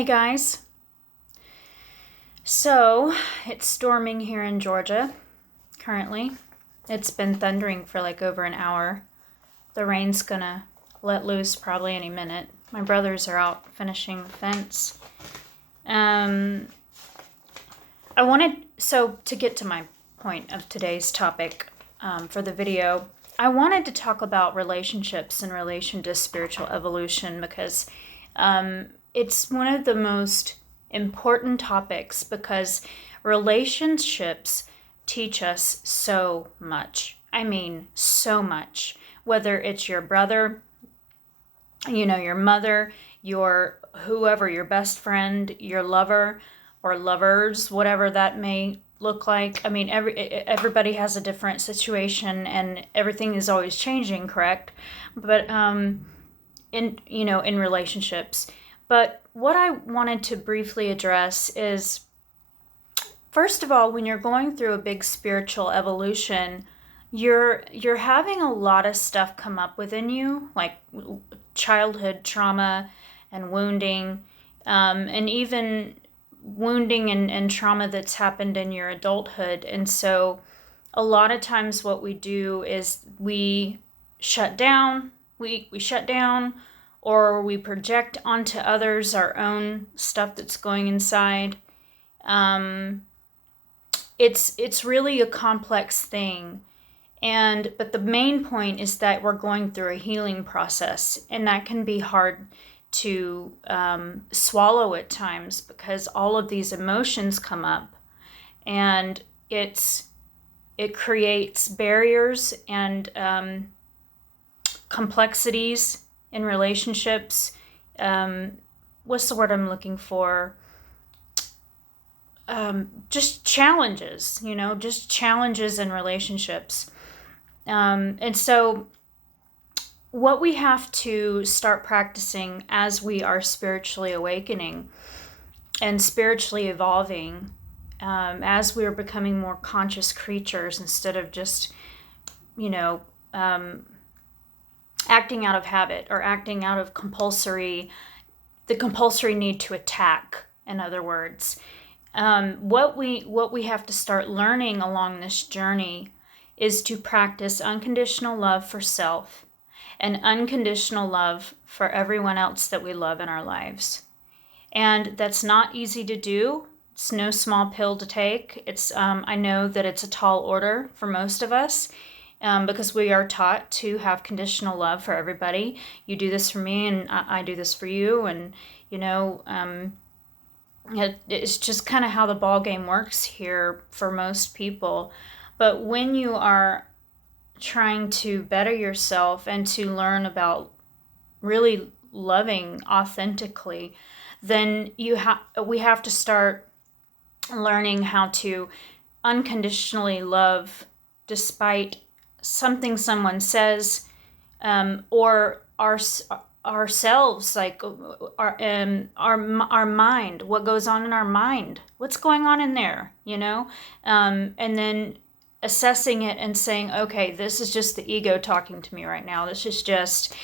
Hey guys. So, it's storming here in Georgia currently. It's been thundering for like over an hour. The rain's gonna let loose probably any minute. My brothers are out finishing the fence. To get to my point of today's topic for the video, I wanted to talk about relationships in relation to spiritual evolution because it's one of the most important topics because relationships teach us so much. I mean, so much. Whether it's your brother, your mother, your whoever, your best friend, your lover or lovers, whatever that may look like. I mean, everybody has a different situation and everything is always changing, correct? But in relationships. But what I wanted to briefly address is, first of all, when you're going through a big spiritual evolution, you're having a lot of stuff come up within you, like childhood trauma and wounding, and even wounding and trauma that's happened in your adulthood. And so a lot of times what we do is we shut down, we shut down, or we project onto others our own stuff that's going inside. It's really a complex thing. But the main point is that we're going through a healing process, and that can be hard to swallow at times because all of these emotions come up, and it creates barriers and complexities in relationships. What's the word I'm looking for? Just challenges, just challenges in relationships. And so what we have to start practicing as we are spiritually awakening and spiritually evolving, as we are becoming more conscious creatures instead of just, acting out of habit or acting out of the compulsory need to attack, in other words. What we have to start learning along this journey is to practice unconditional love for self and unconditional love for everyone else that we love in our lives. And that's not easy to do. It's no small pill to take. I know that it's a tall order for most of us, because we are taught to have conditional love for everybody. You do this for me and I do this for you. And, it's just kind of how the ball game works here for most people. But when you are trying to better yourself and to learn about really loving authentically, then we have to start learning how to unconditionally love despite something someone says, or ourselves, like our mind, what goes on in our mind, what's going on in there, and then assessing it and saying, okay, this is just the ego talking to me right now. This is just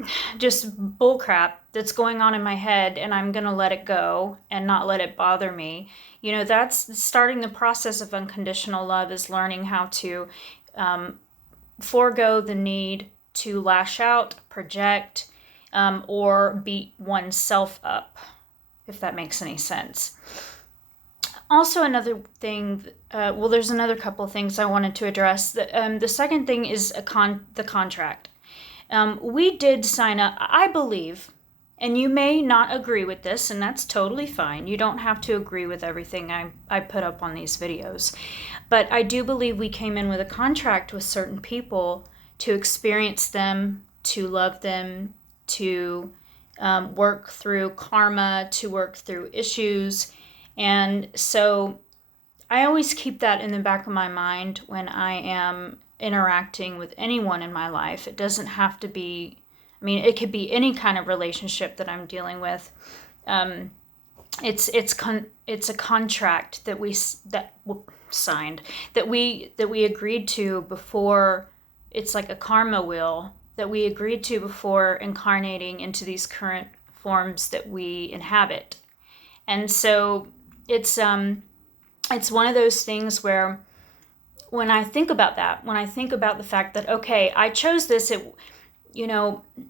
bullcrap that's going on in my head, and I'm going to let it go and not let it bother me. That's starting the process of unconditional love, is learning how to forego the need to lash out, project, or beat oneself up, if that makes any sense. Also, another thing, there's another couple of things I wanted to address. The second thing is the contract. We did sign up, I believe, and you may not agree with this, and that's totally fine. You don't have to agree with everything I put up on these videos. But I do believe we came in with a contract with certain people to experience them, to love them, to work through karma, to work through issues. And so I always keep that in the back of my mind when I am interacting with anyone in my life. It doesn't have to be, it could be any kind of relationship that I'm dealing with. It's a contract that we signed, that we agreed to before. It's like a karma wheel that we agreed to before incarnating into these current forms that we inhabit. And so it's one of those things where when I think about that, when I think about the fact that, okay, I chose this,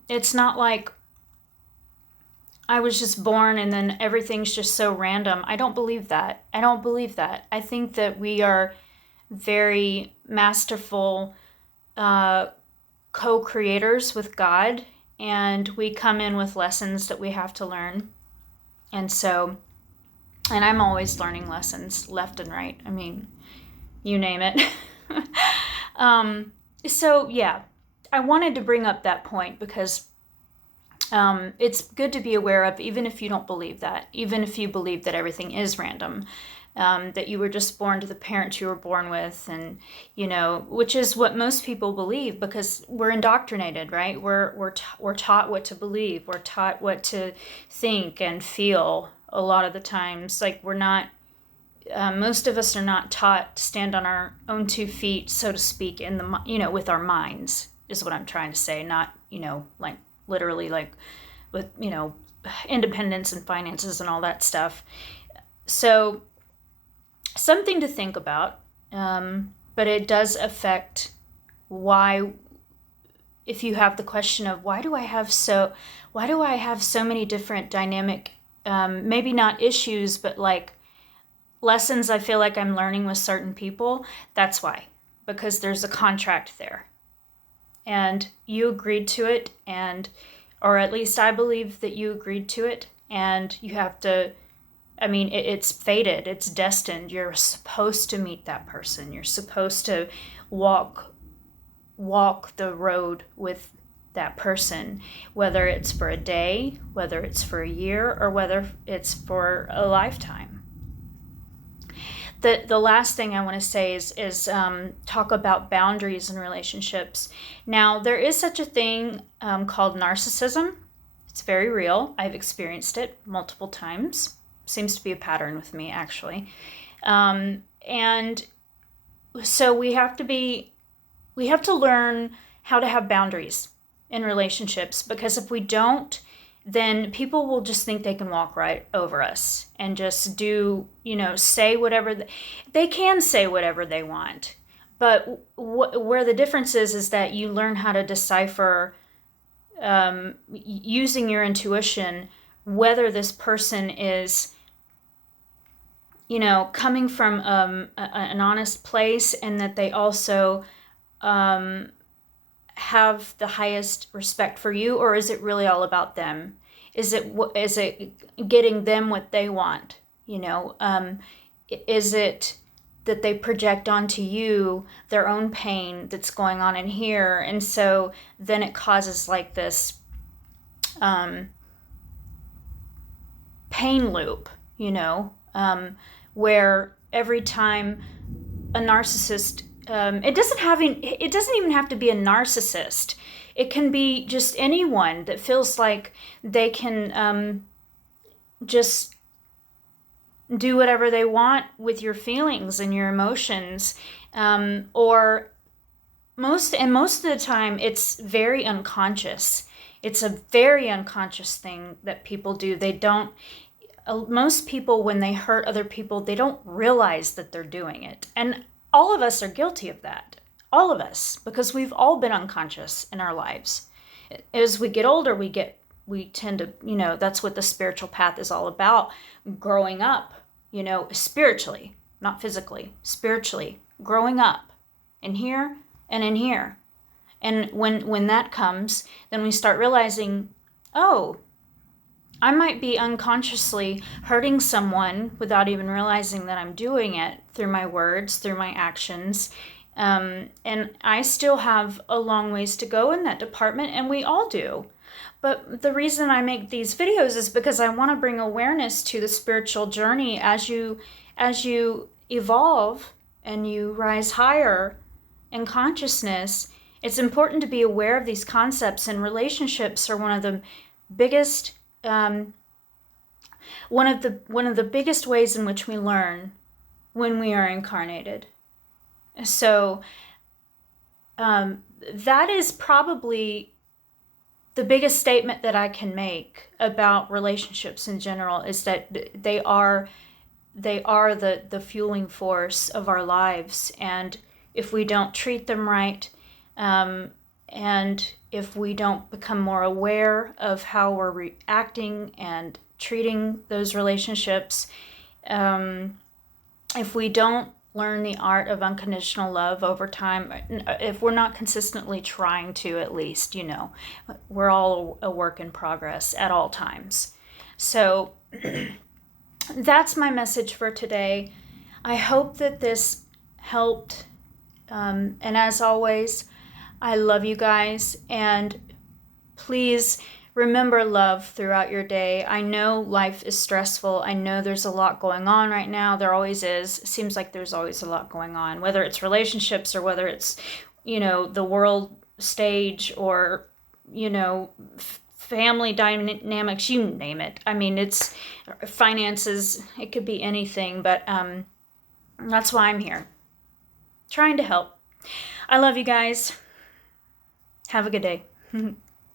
it's not like I was just born and then everything's just so random. I don't believe that. I think that we are very masterful co-creators with God, and we come in with lessons that we have to learn. And I'm always learning lessons left and right. I mean, you name it. So yeah, I wanted to bring up that point because it's good to be aware of, even if you don't believe that, even if you believe that everything is random, that you were just born to the parents you were born with, and which is what most people believe because we're indoctrinated, right? We're taught what to believe. We're taught what to think and feel. A lot of the times, like we're not. Most of us are not taught to stand on our own 2 feet, so to speak, in the with our minds. Is what I'm trying to say. Not like literally like with independence and finances and all that stuff. So something to think about, but it does affect why. If you have the question of why do I have so many different dynamic, maybe not issues, but like lessons I feel like I'm learning with certain people, that's why, because there's a contract there. And you agreed to it, or at least I believe that you agreed to it, and you have to, it's fated, it's destined. You're supposed to meet that person. You're supposed to walk the road with that person, whether it's for a day, whether it's for a year, or whether it's for a lifetime. The last thing I want to say is talk about boundaries in relationships. Now, there is such a thing called narcissism. It's very real. I've experienced it multiple times. Seems to be a pattern with me, actually. And so we have to learn how to have boundaries in relationships, because if we don't, then people will just think they can walk right over us and just do, say whatever. They can say whatever they want. But where the difference is that you learn how to decipher, using your intuition, whether this person is, coming from an honest place, and that they also have the highest respect for you, or is it really all about them? Is it getting them what they want? Is it that they project onto you their own pain that's going on in here, and so then it causes like this pain loop, where every time a narcissist, it doesn't even have to be a narcissist. It can be just anyone that feels like they can just do whatever they want with your feelings and your emotions, or most of the time it's very unconscious. It's a very unconscious thing that people do. They don't. Most people, when they hurt other people, they don't realize that they're doing it, and all of us are guilty of that. All of us, because we've all been unconscious in our lives. As we get older, we tend to, that's what the spiritual path is all about. Growing up, spiritually, not physically, spiritually, growing up in here and in here. And when that comes, then we start realizing, oh, I might be unconsciously hurting someone without even realizing that I'm doing it through my words, through my actions. And I still have a long ways to go in that department, and we all do. But the reason I make these videos is because I want to bring awareness to the spiritual journey as you evolve and you rise higher in consciousness. It's important to be aware of these concepts, and relationships are one of the biggest biggest ways in which we learn when we are incarnated. So that is probably the biggest statement that I can make about relationships in general is that they are the fueling force of our lives. And if we don't treat them right, and if we don't become more aware of how we're reacting and treating those relationships, if we don't learn the art of unconditional love over time, if we're not consistently trying to, at least, we're all a work in progress at all times. So that's my message for today. I hope that this helped. And as always, I love you guys, and please remember love throughout your day. I know life is stressful. I know there's a lot going on right now. There always is. It seems like there's always a lot going on, whether it's relationships or whether it's, the world stage or, family dynamics, you name it. I mean, it's finances, it could be anything, but that's why I'm here, trying to help. I love you guys. Have a good day.